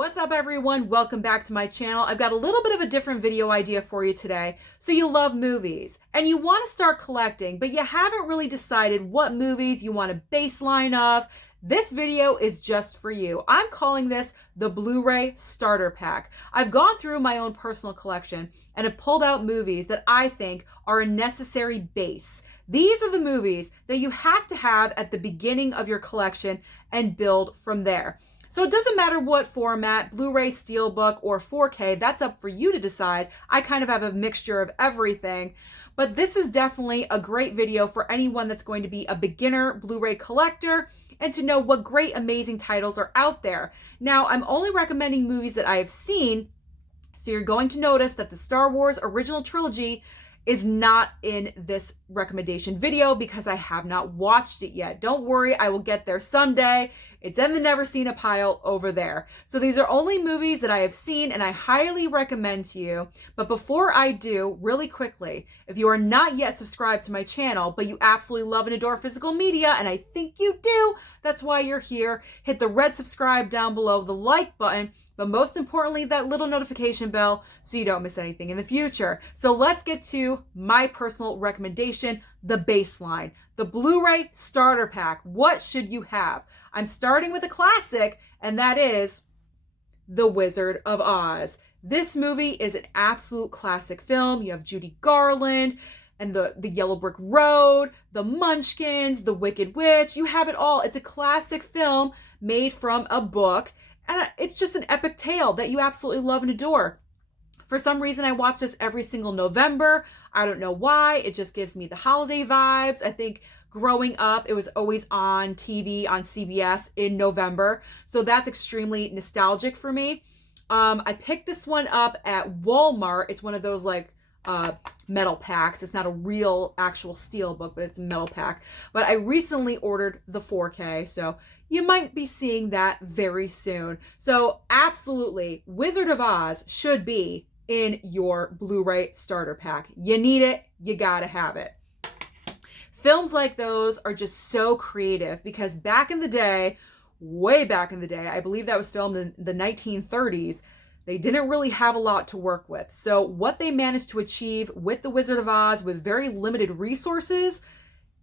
What's up everyone? Welcome back to my channel. I've got a little bit of a different video idea for you today. So you love movies and you want to start collecting, but you haven't really decided what movies you want a baseline of. This video is just for you. I'm calling this the Blu-ray Starter Pack. I've gone through my own personal collection and have pulled out movies that I think are a necessary base. These are the movies that you have to have at the beginning of your collection and build from there. So it doesn't matter what format, Blu-ray, Steelbook, or 4K, that's up for you to decide. I kind of have a mixture of everything, but this is definitely a great video for anyone that's going to be a beginner Blu-ray collector and to know what great, amazing titles are out there. Now, I'm only recommending movies that I have seen, so you're going to notice that the Star Wars original trilogy is not in this recommendation video because I have not watched it yet. Don't worry, I will get there someday. It's in the never seen a pile over there. So these are only movies that I have seen and I highly recommend to you. But before I do, really quickly, if you are not yet subscribed to my channel, but you absolutely love and adore physical media, and I think you do, that's why you're here, hit the red subscribe down below, the like button, but most importantly, that little notification bell so you don't miss anything in the future. So let's get to my personal recommendation, the baseline, the Blu-ray Starter Pack. What should you have? I'm starting with a classic, and that is The Wizard of Oz. This movie is an absolute classic film. You have Judy Garland and the Yellow Brick Road, the Munchkins, the Wicked Witch. You have it all. It's a classic film made from a book, and it's just an epic tale that you absolutely love and adore. For some reason, I watch this every single November. I don't know why. It just gives me the holiday vibes. I think growing up, it was always on TV on CBS in November. So that's extremely nostalgic for me. I picked this one up at Walmart. It's one of those like metal packs. It's not a real actual steel book, but it's a metal pack. But I recently ordered the 4K, so you might be seeing that very soon. So absolutely, Wizard of Oz should be in your Blu-ray starter pack. You need it, you gotta have it. Films like those are just so creative because back in the day, way back in the day, I believe that was filmed in the 1930s, they didn't really have a lot to work with. So what they managed to achieve with The Wizard of Oz with very limited resources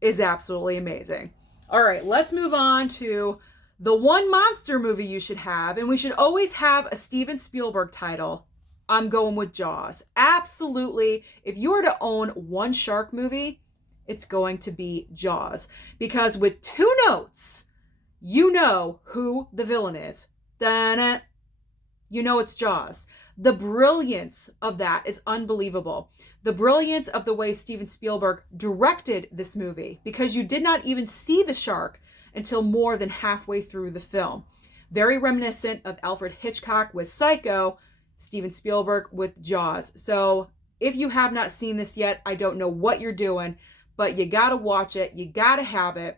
is absolutely amazing. All right, let's move on to the one monster movie you should have, and we should always have a Steven Spielberg title. I'm going with Jaws. Absolutely. If you were to own one shark movie, it's going to be Jaws. Because with two notes, you know who the villain is. Da-na. You know it's Jaws. The brilliance of that is unbelievable. The brilliance of the way Steven Spielberg directed this movie, because you did not even see the shark until more than halfway through the film. Very reminiscent of Alfred Hitchcock with Psycho, Steven Spielberg with Jaws. So if you have not seen this yet, I don't know what you're doing, but you gotta watch it, you gotta have it,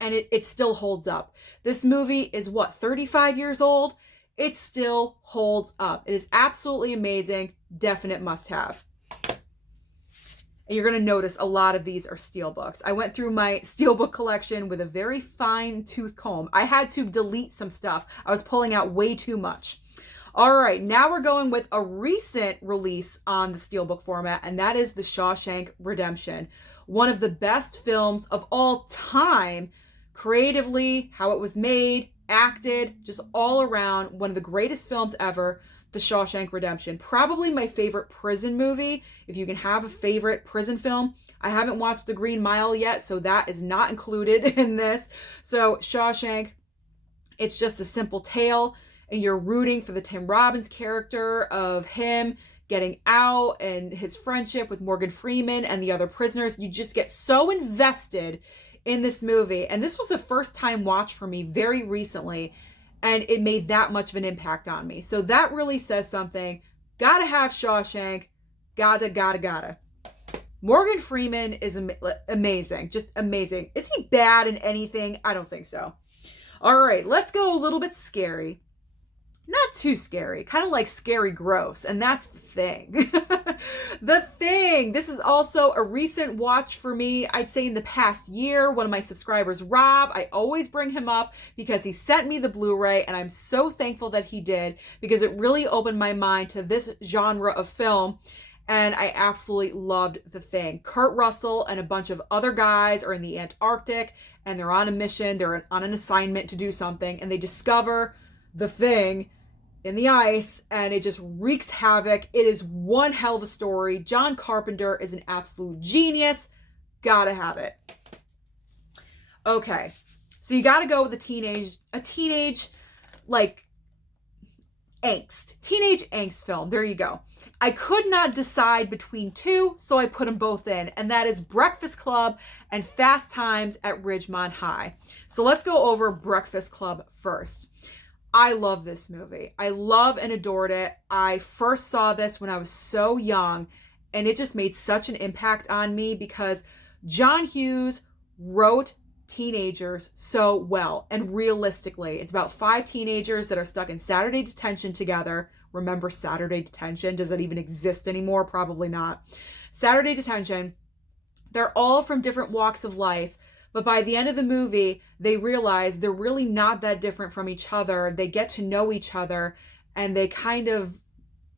and it still holds up. This movie is what, 35 years old? It still holds up. It is absolutely amazing, definite must-have. And you're gonna notice a lot of these are steelbooks. I went through my steelbook collection with a very fine-tooth comb. I had to delete some stuff. I was pulling out way too much. All right, now we're going with a recent release on the steelbook format, and that is The Shawshank Redemption. One of the best films of all time, creatively, how it was made, acted, just all around, one of the greatest films ever, The Shawshank Redemption. Probably my favorite prison movie, if you can have a favorite prison film. I haven't watched The Green Mile yet, so that is not included in this. So Shawshank, it's just a simple tale, and you're rooting for the Tim Robbins character of him getting out and his friendship with Morgan Freeman and the other prisoners. You just get so invested in this movie. And this was a first time watch for me very recently, and it made that much of an impact on me. So that really says something. Gotta have Shawshank. Gotta. Morgan Freeman is amazing. Just amazing. Is he bad in anything? I don't think so. All right, let's go a little bit scary. not too scary, kind of like scary gross, and that's The Thing. The Thing. This is also a recent watch for me. I'd say in the past year. One of my subscribers, Rob, I always bring him up because he sent me the Blu-ray, and I'm so thankful that he did because it really opened my mind to this genre of film, and I absolutely loved The Thing. Kurt Russell and a bunch of other guys are in the Antarctic, and they're on a mission. They're on an assignment to do something, and they discover the Thing in the ice, and it just wreaks havoc. It is one hell of a story. John Carpenter is an absolute genius. Gotta have it. Okay, so you gotta go with a teenage like teenage angst film. There you go. I could not decide between two, so I put them both in, and that is Breakfast Club and Fast Times at Ridgemont High. So let's go over Breakfast Club first. I love this movie. I love and adored it. I first saw this when I was so young, and it just made such an impact on me because John Hughes wrote teenagers so well and realistically. It's about 5 teenagers that are stuck in Saturday detention together. Remember Saturday detention? Does that even exist anymore? Probably not. Saturday detention. They're all from different walks of life. But by the end of the movie, they realize they're really not that different from each other. They get to know each other, and they kind of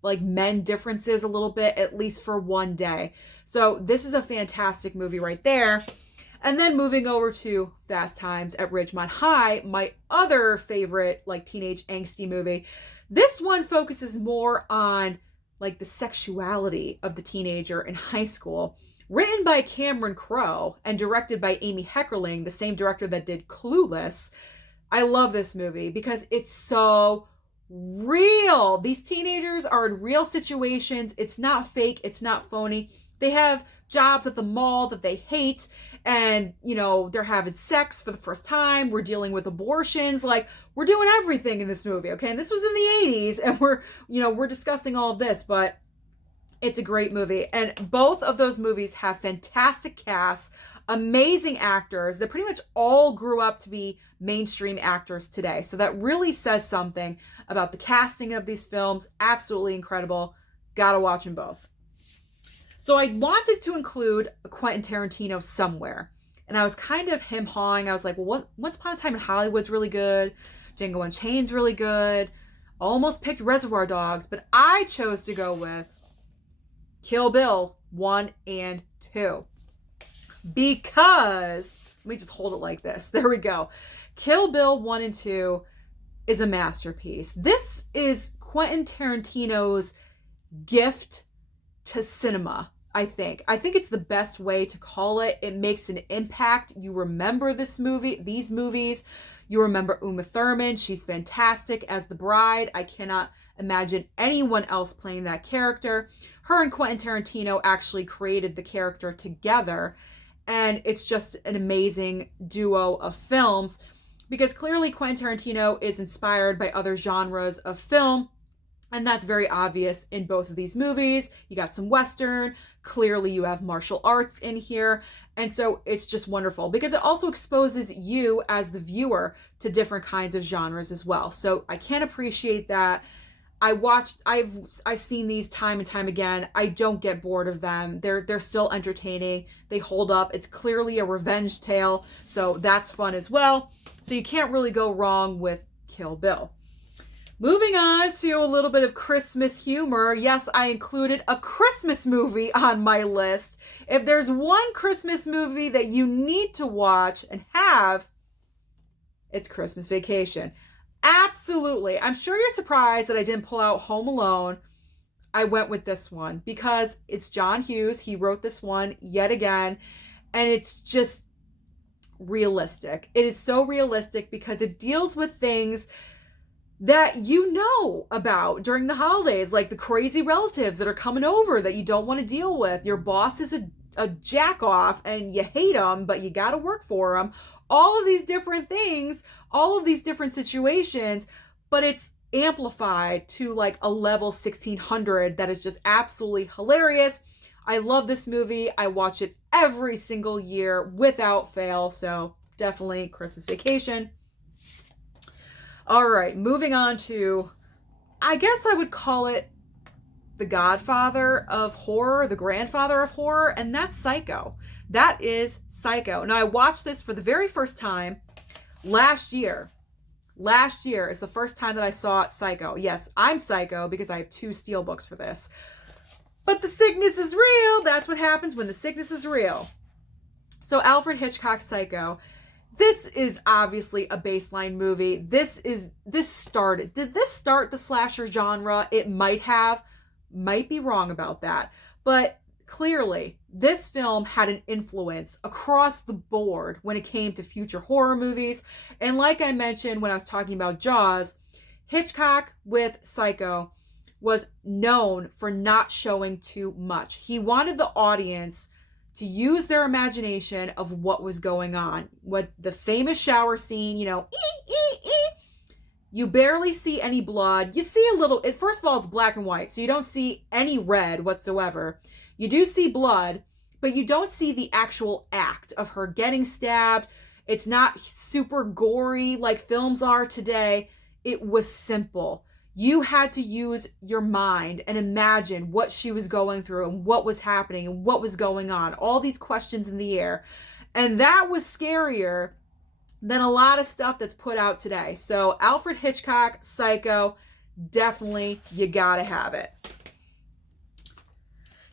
like mend differences a little bit, at least for one day. So this is a fantastic movie right there. And then moving over to Fast Times at Ridgemont High, my other favorite like teenage angsty movie. This one focuses more on like the sexuality of the teenager in high school. Written by Cameron Crowe and directed by Amy Heckerling, the same director that did Clueless. I love this movie because it's so real. These teenagers are in real situations. It's not fake. It's not phony. They have jobs at the mall that they hate, and you know, they're having sex for the first time. We're dealing with abortions. Like, we're doing everything in this movie, okay? And this was in the 80s, and we're discussing all of this, but it's a great movie. And both of those movies have fantastic casts, amazing actors that pretty much all grew up to be mainstream actors today. So that really says something about the casting of these films. Absolutely incredible. Gotta watch them both. So I wanted to include a Quentin Tarantino somewhere. And I was kind of him-hawing. I was like, well, Once Upon a Time in Hollywood's really good. Django Unchained's really good. Almost picked Reservoir Dogs, but I chose to go with Kill Bill 1 and 2. Because, let me just hold it like this. There we go. Kill Bill 1 and 2 is a masterpiece. This is Quentin Tarantino's gift to cinema, I think. I think it's the best way to call it. It makes an impact. You remember these movies. You remember Uma Thurman. She's fantastic as the bride. I cannot imagine anyone else playing that character. Her and Quentin Tarantino actually created the character together, and it's just an amazing duo of films because clearly Quentin Tarantino is inspired by other genres of film, and that's very obvious in both of these movies. You got some Western, clearly you have martial arts in here, and so it's just wonderful because it also exposes you as the viewer to different kinds of genres as well. So I can appreciate that. I've seen these time and time again. I don't get bored of them. They're still entertaining. They hold up. It's clearly a revenge tale, so that's fun as well. So you can't really go wrong with Kill Bill. Moving on to a little bit of Christmas humor. Yes, I included a Christmas movie on my list. If there's one Christmas movie that you need to watch and have, it's Christmas Vacation. Absolutely. I'm sure you're surprised that I didn't pull out Home Alone. I went with this one because it's John Hughes. He wrote this one yet again, and it's just realistic. It is so realistic because it deals with things that you know about during the holidays, like the crazy relatives that are coming over that you don't want to deal with. Your boss is a jack off and you hate him, but you got to work for him. All of these different things, all of these different situations, but it's amplified to like a level 1600 that is just absolutely hilarious. I love this movie. I watch it every single year without fail. So definitely Christmas Vacation. All right, moving on to I guess I would call it the godfather of horror, the grandfather of horror, and that's Psycho. That is Psycho. Now, I watched this for the very first time last year. Last year is the first time that I saw Psycho. Yes, I'm Psycho because I have 2 steelbooks for this. But the sickness is real. That's what happens when the sickness is real. So Alfred Hitchcock's Psycho. This is obviously a baseline movie. Did this start the slasher genre? It might have. Might be wrong about that. But clearly, this film had an influence across the board when it came to future horror movies. And like I mentioned when I was talking about Jaws, Hitchcock with Psycho was known for not showing too much. He wanted the audience to use their imagination of what was going on. What the famous shower scene, you barely see any blood. You see a little, first of all, it's black and white, so you don't see any red whatsoever. You do see blood, but you don't see the actual act of her getting stabbed. It's not super gory like films are today. It was simple. You had to use your mind and imagine what she was going through and what was happening and what was going on. All these questions in the air. And that was scarier than a lot of stuff that's put out today. So Alfred Hitchcock, Psycho, definitely you gotta have it.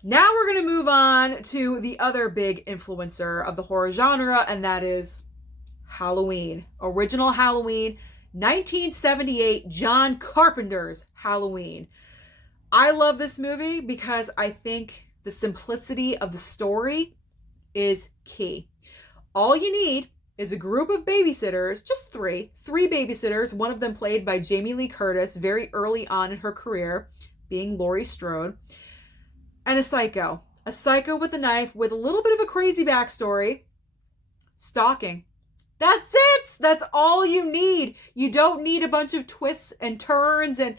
Now we're gonna move on to the other big influencer of the horror genre, and that is Halloween. Original Halloween, 1978, John Carpenter's Halloween. I love this movie because I think the simplicity of the story is key. All you need is a group of babysitters, just three babysitters, one of them played by Jamie Lee Curtis very early on in her career, being Laurie Strode, and a psycho with a knife with a little bit of a crazy backstory, stalking. That's it. That's all you need. You don't need a bunch of twists and turns, and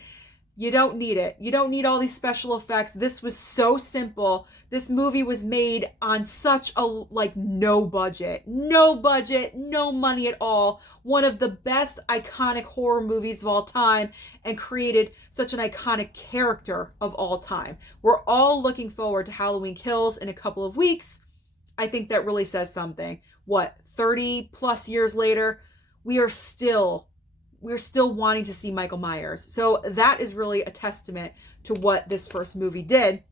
you don't need it. You don't need all these special effects. This was so simple. This movie was made on such a, no budget, no money at all. One of the best iconic horror movies of all time, and created such an iconic character of all time. We're all looking forward to Halloween Kills in a couple of weeks. I think that really says something. 30 plus years later, we're still wanting to see Michael Myers. So that is really a testament to what this first movie did.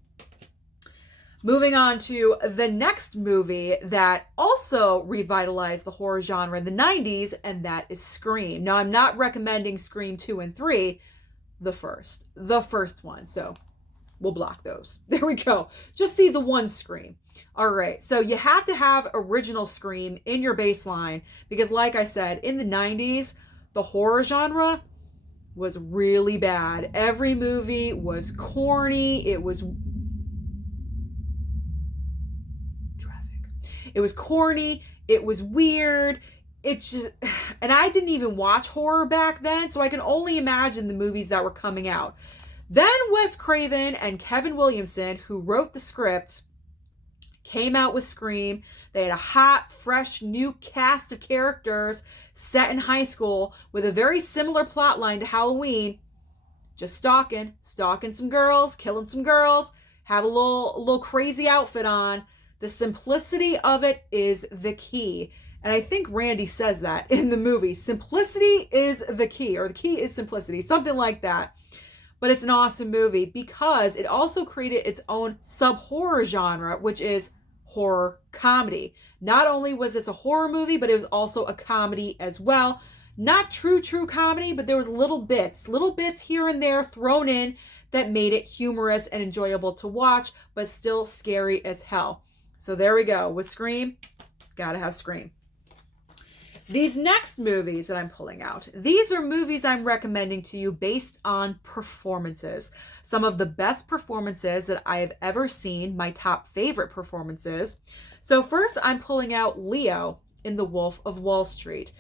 Moving on to the next movie that also revitalized the horror genre in the 90s, and that is Scream. Now, I'm not recommending Scream 2 and 3, the first one. So we'll block those. There we go. Just see the one Scream. All right. So you have to have original Scream in your baseline because, like I said, in the 90s, the horror genre was really bad. Every movie was corny. It was corny. It was weird. It's just, and I didn't even watch horror back then, so I can only imagine the movies that were coming out. Then Wes Craven and Kevin Williamson, who wrote the script, came out with Scream. They had a hot, fresh, new cast of characters set in high school with a very similar plot line to Halloween. Just stalking some girls, killing some girls, have a little crazy outfit on. The simplicity of it is the key. And I think Randy says that in the movie. Simplicity is the key, or the key is simplicity, something like that. But it's an awesome movie because it also created its own sub-horror genre, which is horror comedy. Not only was this a horror movie, but it was also a comedy as well. Not true comedy, but there was little bits here and there thrown in that made it humorous and enjoyable to watch, but still scary as hell. So there we go. With Scream, gotta have Scream. These next movies that I'm pulling out, these are movies I'm recommending to you based on performances. Some of the best performances that I have ever seen, my top favorite performances. So first, I'm pulling out Leo in The Wolf of Wall Street.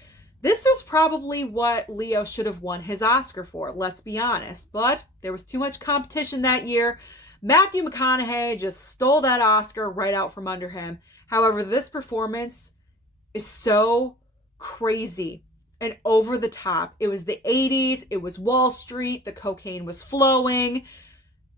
This is probably what Leo should have won his Oscar for, let's be honest. But there was too much competition that year. Matthew McConaughey just stole that Oscar right out from under him. However, this performance is so crazy and over the top. It was the 80s, it was Wall Street, the cocaine was flowing,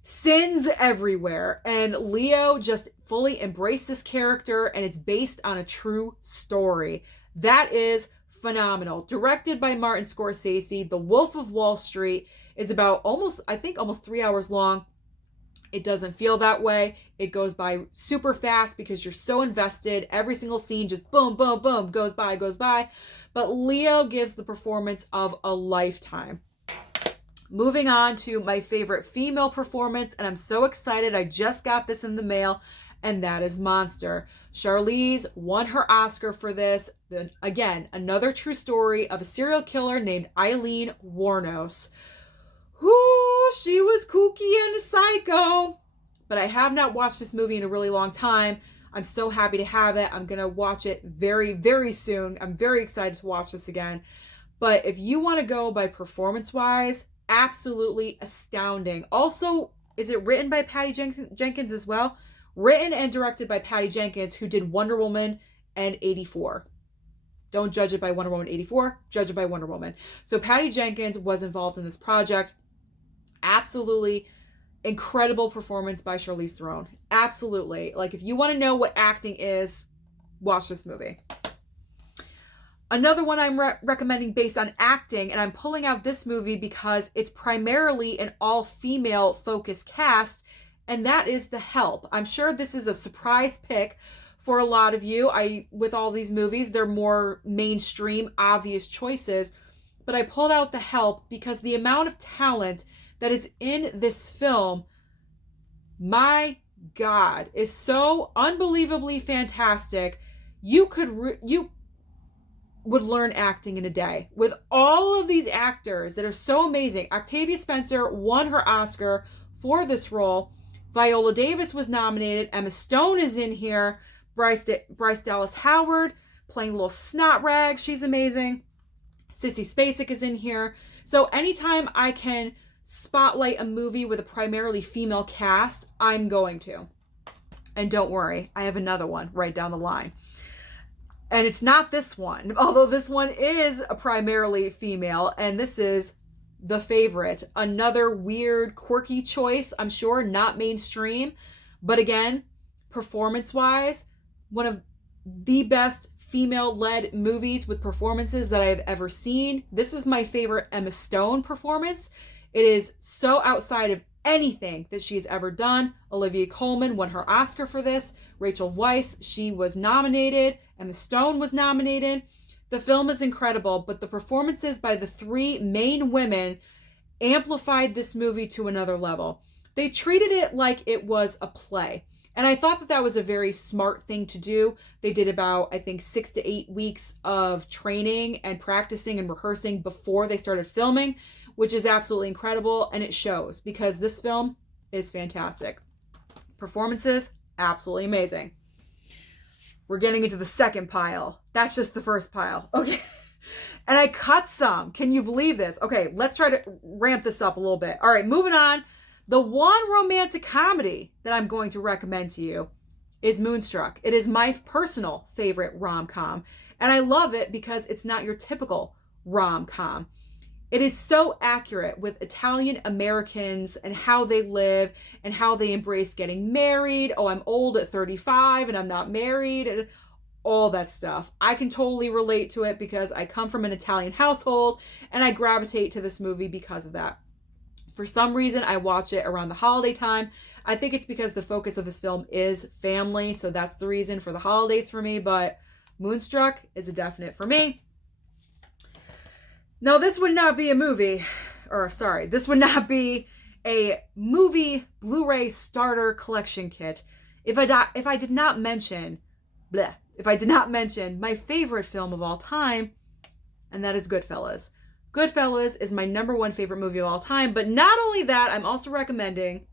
sins everywhere. And Leo just fully embraced this character, and it's based on a true story. That is phenomenal. Directed by Martin Scorsese, The Wolf of Wall Street is about almost 3 hours long. It doesn't feel that way. It goes by super fast because you're so invested. Every single scene just boom, boom, boom, goes by. But Leo gives the performance of a lifetime. Moving on to my favorite female performance, and I'm so excited. I just got this in the mail, and that is Monster. Charlize won her Oscar for this. Again, another true story of a serial killer named Eileen Wuornos. Whoo, she was kooky and a psycho. But I have not watched this movie in a really long time. I'm so happy to have it. I'm going to watch it very, very soon. I'm very excited to watch this again. But if you want to go by performance-wise, absolutely astounding. Also, is it written by Patty Jenkins as well? Written and directed by Patty Jenkins, who did Wonder Woman and 84. Don't judge it by Wonder Woman 84, judge it by Wonder Woman. So Patty Jenkins was involved in this project. Absolutely incredible performance by Charlize Theron. Absolutely. Like, if you want to know what acting is, watch this movie. Another one I'm recommending based on acting, and I'm pulling out this movie because it's primarily an all-female focused cast, and that is The Help. I'm sure this is a surprise pick for a lot of you. With all these movies, they're more mainstream, obvious choices, but I pulled out The Help because the amount of talent that is in this film, my God, is so unbelievably fantastic. You would learn acting in a day with all of these actors that are so amazing. Octavia Spencer won her Oscar for this role. Viola Davis was nominated. Emma Stone is in here. Bryce Dallas Howard playing little snot rag. She's amazing. Sissy Spacek is in here. So anytime I can spotlight a movie with a primarily female cast, I'm going to. And don't worry, I have another one right down the line. And it's not this one, although this one is a primarily female, and this is The Favorite. Another weird, quirky choice, I'm sure, not mainstream. But again, performance-wise, one of the best female-led movies with performances that I've ever seen. This is my favorite Emma Stone performance. It is so outside of anything that she's ever done. Olivia Colman won her Oscar for this. Rachel Weisz, she was nominated. Emma Stone was nominated. The film is incredible, but the performances by the three main women amplified this movie to another level. They treated it like it was a play. And I thought that was a very smart thing to do. They did about, 6 to 8 weeks of training and practicing and rehearsing before they started filming, which is absolutely incredible. And it shows because this film is fantastic. Performances, absolutely amazing. We're getting into the second pile. That's just the first pile. Okay. And I cut some. Can you believe this? Okay, let's try to ramp this up a little bit. All right, moving on. The one romantic comedy that I'm going to recommend to you is Moonstruck. It is my personal favorite rom-com. And I love it because it's not your typical rom-com. It is so accurate with Italian Americans and how they live and how they embrace getting married. Oh, I'm old at 35 and I'm not married, and all that stuff. I can totally relate to it because I come from an Italian household and I gravitate to this movie because of that. For some reason, I watch it around the holiday time. I think it's because the focus of this film is family, so that's the reason for the holidays for me, but Moonstruck is a definite for me. Now, this would not be a movie, this would not be a movie Blu-ray Starter Collection Kit if I did not mention my favorite film of all time, and that is Goodfellas. Goodfellas is my number one favorite movie of all time, but not only that, I'm also recommending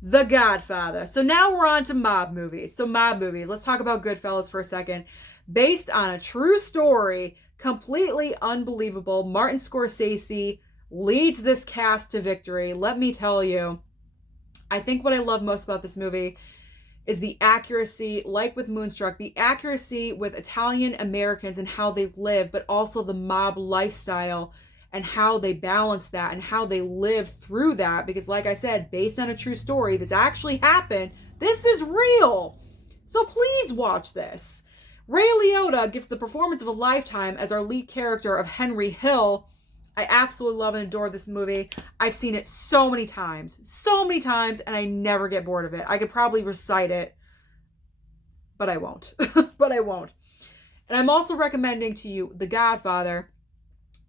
The Godfather. So now we're on to mob movies. So mob movies, let's talk about Goodfellas for a second. Based on a true story, completely unbelievable. Martin Scorsese leads this cast to victory. Let me tell you, I think what I love most about this movie is the accuracy, like with Moonstruck, the accuracy with Italian Americans and how they live, but also the mob lifestyle and how they balance that and how they live through that. Because like I said, based on a true story, this actually happened. This is real. So please watch this. Ray Liotta gives the performance of a lifetime as our lead character of Henry Hill. I absolutely love and adore this movie. I've seen it so many times, and I never get bored of it. I could probably recite it, but I won't. And I'm also recommending to you The Godfather.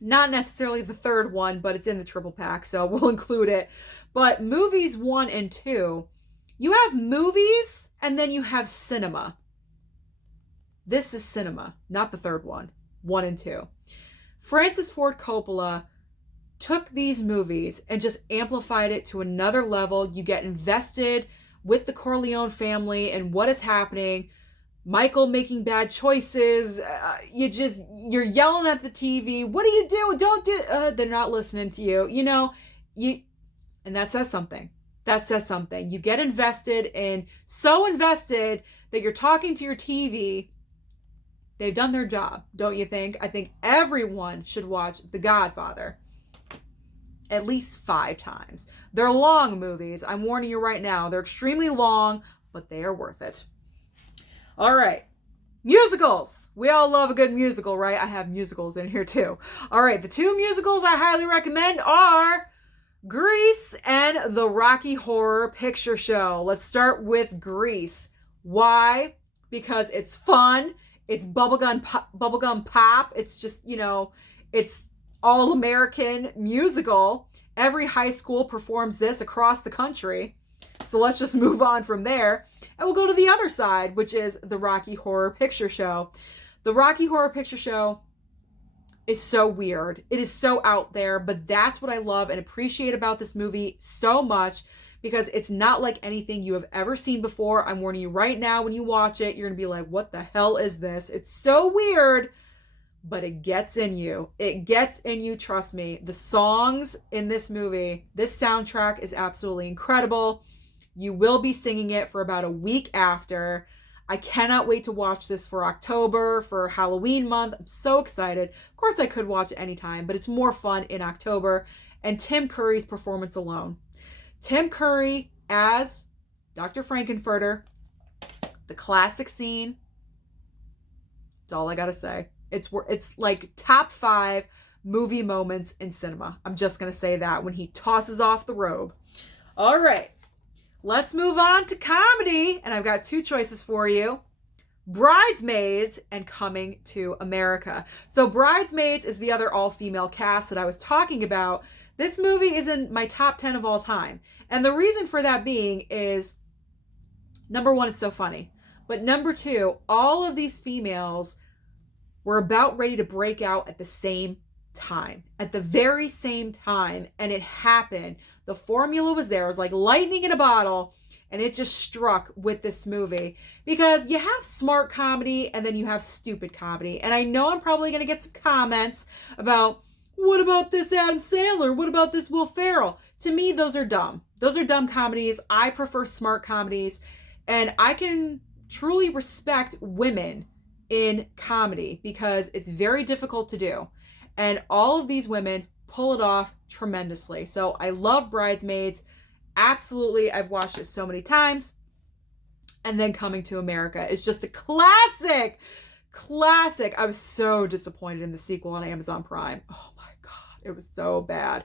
Not necessarily the third one, but it's in the triple pack, so we'll include it. But movies 1 and 2, you have movies and then you have cinema. This is cinema, not the third one, 1 and 2. Francis Ford Coppola took these movies and just amplified it to another level. You get invested with the Corleone family and what is happening. Michael making bad choices. You're yelling at the TV. What do you do? Don't do. They're not listening to you. And that says something. You get invested and so invested that you're talking to your TV. They've done their job, don't you think? I think everyone should watch The Godfather at least 5 times. They're long movies. I'm warning you right now. They're extremely long, but they are worth it. All right. Musicals. We all love a good musical, right? I have musicals in here too. All right. The 2 musicals I highly recommend are Grease and the Rocky Horror Picture Show. Let's start with Grease. Why? Because it's fun. It's bubblegum pop. It's just, it's all American musical. Every high school performs this across the country. So let's just move on from there. And we'll go to the other side, which is the Rocky Horror Picture Show. The Rocky Horror Picture Show is so weird. It is so out there, but that's what I love and appreciate about this movie so much, because it's not like anything you have ever seen before. I'm warning you right now, when you watch it, you're going to be like, what the hell is this? It's so weird, but it gets in you. It gets in you, trust me. The songs in this movie, this soundtrack is absolutely incredible. You will be singing it for about a week after. I cannot wait to watch this for October, for Halloween month. I'm so excited. Of course, I could watch it anytime, but it's more fun in October. And Tim Curry's performance alone. Tim Curry as Dr. Frankenfurter, the classic scene. That's all I gotta say. It's like top 5 movie moments in cinema. I'm just gonna say that, when he tosses off the robe. All right, let's move on to comedy, and I've got 2 choices for you: Bridesmaids and Coming to America. So Bridesmaids is the other all-female cast that I was talking about. This movie is in my top 10 of all time. And the reason for that being is, number 1, it's so funny. But number 2, all of these females were about ready to break out at the same time. At the very same time. And it happened. The formula was there. It was like lightning in a bottle. And it just struck with this movie. Because you have smart comedy and then you have stupid comedy. And I know I'm probably going to get some comments about, what about this Adam Sandler? What about this Will Ferrell? To me, those are dumb. Those are dumb comedies. I prefer smart comedies. And I can truly respect women in comedy because it's very difficult to do. And all of these women pull it off tremendously. So I love Bridesmaids. Absolutely. I've watched it so many times. And then Coming to America is just a classic. Classic. I was so disappointed in the sequel on Amazon Prime. Oh my God. It was so bad.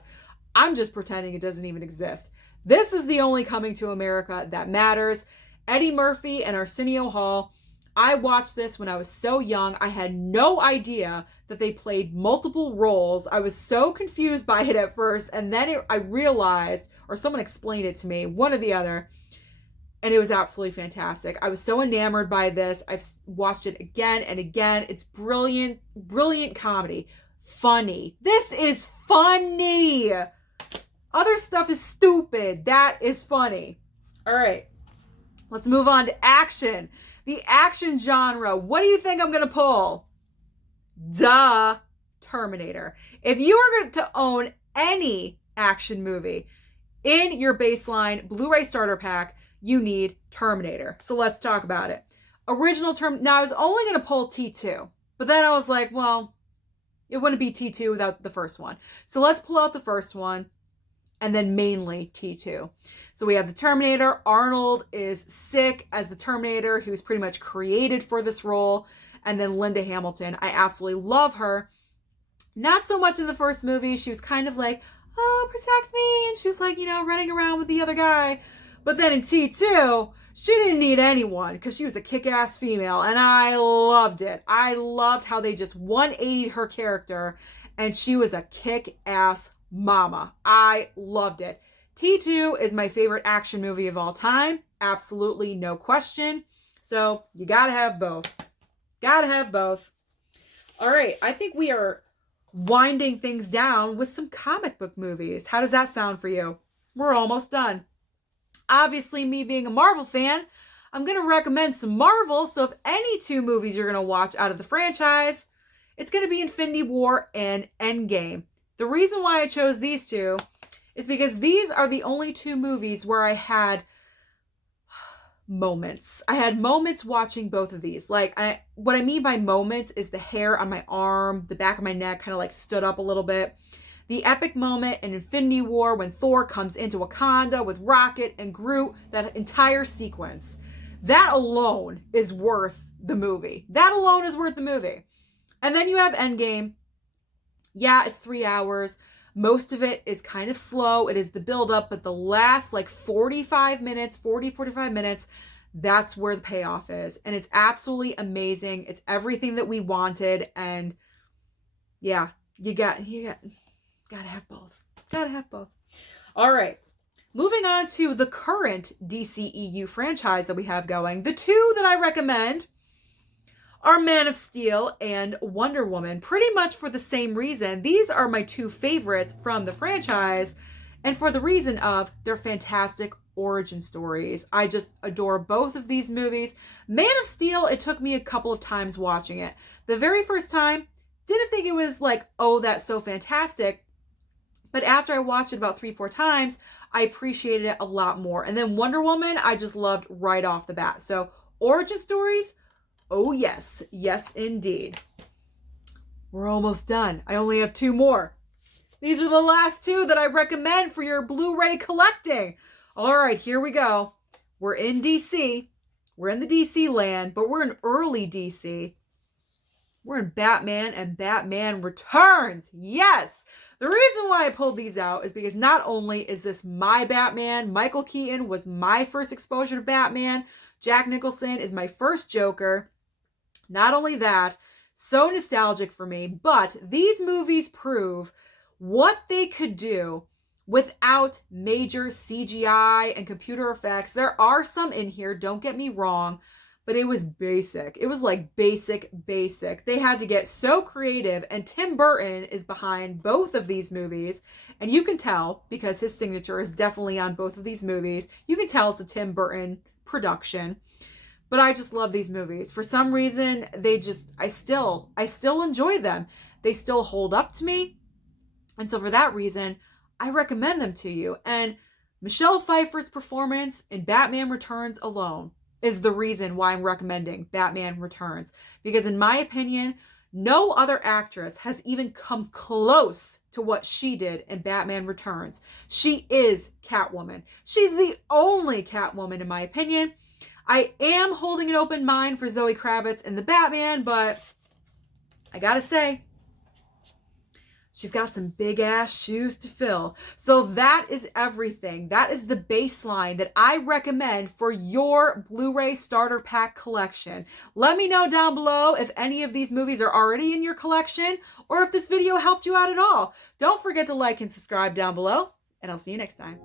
I'm just pretending it doesn't even exist. This is the only Coming to America that matters. Eddie Murphy and Arsenio Hall. I watched this when I was so young. I had no idea that they played multiple roles. I was so confused by it at first. And then I realized, or someone explained it to me, one or the other. And it was absolutely fantastic. I was so enamored by this. I've watched it again and again. It's brilliant, brilliant comedy. Funny. This is funny. Other stuff is stupid. That is funny. All right. Let's move on to action. The action genre. What do you think I'm going to pull? Duh. Terminator. If you were going to own any action movie in your baseline Blu-ray Starter Pack, you need Terminator. So let's talk about it. Now I was only going to pull T2, but then I was like, well, it wouldn't be T2 without the first one. So let's pull out the first one and then mainly T2. So we have the Terminator. Arnold is sick as the Terminator. He was pretty much created for this role. And then Linda Hamilton. I absolutely love her. Not so much in the first movie. She was kind of like, oh, protect me. And she was like, running around with the other guy. But then in T2, she didn't need anyone because she was a kick-ass female. And I loved it. I loved how they just 180'd her character. And she was a kick-ass mama. I loved it. T2 is my favorite action movie of all time. Absolutely no question. So you gotta have both. Gotta have both. All right, I think we are winding things down with some comic book movies. How does that sound for you? We're almost done. Obviously, me being a Marvel fan, I'm going to recommend some Marvel. So if any two movies you're going to watch out of the franchise, it's going to be Infinity War and Endgame. The reason why I chose these two is because these are the only two movies where I had moments. I had moments watching both of these. What I mean by moments is the hair on my arm, the back of my neck kind of like stood up a little bit. The epic moment in Infinity War when Thor comes into Wakanda with Rocket and Groot, that entire sequence. That alone is worth the movie. That alone is worth the movie. And then you have Endgame. Yeah, it's 3 hours. Most of it is kind of slow. It is the buildup, but the last 45 minutes, that's where the payoff is. And it's absolutely amazing. It's everything that we wanted. And yeah, you gotta have both. Gotta have both. All right. Moving on to the current DCEU franchise that we have going. The two that I recommend are Man of Steel and Wonder Woman, pretty much for the same reason. These are my two favorites from the franchise, and for the reason of their fantastic origin stories. I just adore both of these movies. Man of Steel, it took me a couple of times watching it. The very first time, didn't think it was oh, that's so fantastic. But after I watched it about 3-4 times, I appreciated it a lot more. And then Wonder Woman, I just loved right off the bat. So origin stories, oh yes. Yes, indeed. We're almost done. I only have 2 more. These are the last 2 that I recommend for your Blu-ray collecting. All right, here we go. We're in DC. We're in the DC land, but we're in early DC. We're in Batman and Batman Returns. Yes! The reason why I pulled these out is because not only is this my Batman, Michael Keaton was my first exposure to Batman, Jack Nicholson is my first Joker. Not only that, so nostalgic for me, but these movies prove what they could do without major CGI and computer effects. There are some in here, don't get me wrong, but it was basic. It was basic. They had to get so creative, and Tim Burton is behind both of these movies, and you can tell because his signature is definitely on both of these movies. You can tell it's a Tim Burton production. But I just love these movies. For some reason, I still enjoy them. They still hold up to me. And so for that reason, I recommend them to you. And Michelle Pfeiffer's performance in Batman Returns alone is the reason why I'm recommending Batman Returns. Because in my opinion, no other actress has even come close to what she did in Batman Returns. She is Catwoman. She's the only Catwoman in my opinion. I am holding an open mind for Zoe Kravitz in the Batman, but I gotta say, she's got some big ass shoes to fill. So that is everything. That is the baseline that I recommend for your Blu-ray Starter Pack collection. Let me know down below if any of these movies are already in your collection or if this video helped you out at all. Don't forget to like and subscribe down below, and I'll see you next time.